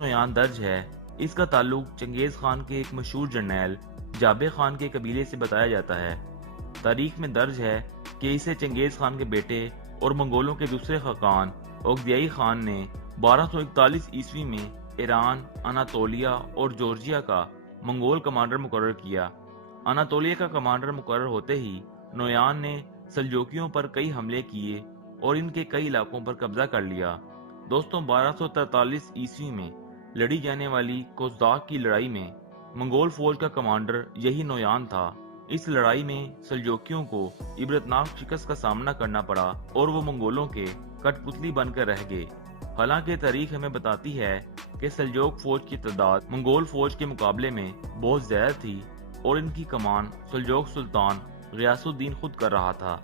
نویان درج ہے اس کا تعلق چنگیز خان کے ایک مشہور جرنیل جابے خان کے قبیلے سے بتایا جاتا ہے۔ تاریخ میں درج ہے کہ اسے چنگیز خان کے بیٹے اور منگولوں کے دوسرے خاقان اوگدیائی خان نے 1241 عیسوی میں ایران، اناتولیا اور جورجیا کا منگول کمانڈر مقرر کیا۔ اناتولیا کا کمانڈر مقرر ہوتے ہی نویان نے سلجوکیوں پر کئی حملے کیے اور ان کے کئی علاقوں پر قبضہ کر لیا۔ دوستوں، 1243 عیسوی میں لڑی جانے والی کوزداق کی لڑائی میں منگول فوج کا کمانڈر یہی نویان تھا۔ اس لڑائی میں سلجوکیوں کو عبرتناک شکست کا سامنا کرنا پڑا اور وہ منگولوں کے کٹ پتلی بن کر رہ گئے۔ حالانکہ تاریخ ہمیں بتاتی ہے کہ سلجوق فوج کی تعداد منگول فوج کے مقابلے میں بہت زیادہ تھی اور ان کی کمان سلجوق سلطان غیاث الدین خود کر رہا تھا۔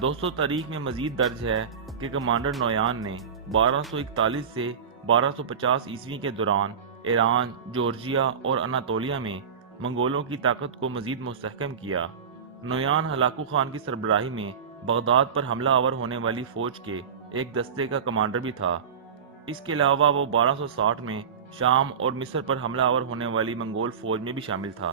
دوستو، تاریخ میں مزید درج ہے کہ کمانڈر نویان نے 1241 سے 1250 عیسوی کے دوران ایران، جورجیا اور اناتولیا میں منگولوں کی طاقت کو مزید مستحکم کیا۔ نویان ہلاکو خان کی سربراہی میں بغداد پر حملہ آور ہونے والی فوج کے ایک دستے کا کمانڈر بھی تھا۔ اس کے علاوہ وہ 1260 میں شام اور مصر پر حملہ آور ہونے والی منگول فوج میں بھی شامل تھا۔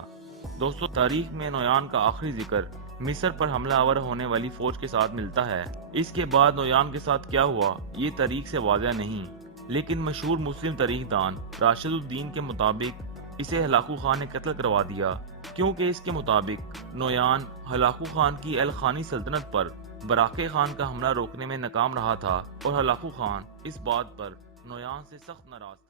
دوستو، تاریخ میں نویان کا آخری ذکر مصر پر حملہ آور ہونے والی فوج کے ساتھ ملتا ہے۔ اس کے بعد نویان کے ساتھ کیا ہوا یہ تاریخ سے واضح نہیں، لیکن مشہور مسلم تاریخ دان راشد الدین کے مطابق اسے ہلاکو خان نے قتل کروا دیا، کیونکہ اس کے مطابق نویان ہلاکو خان کی الخانی سلطنت پر براقے خان کا حملہ روکنے میں ناکام رہا تھا اور ہلاکو خان اس بات پر نویان سے سخت ناراض تھا۔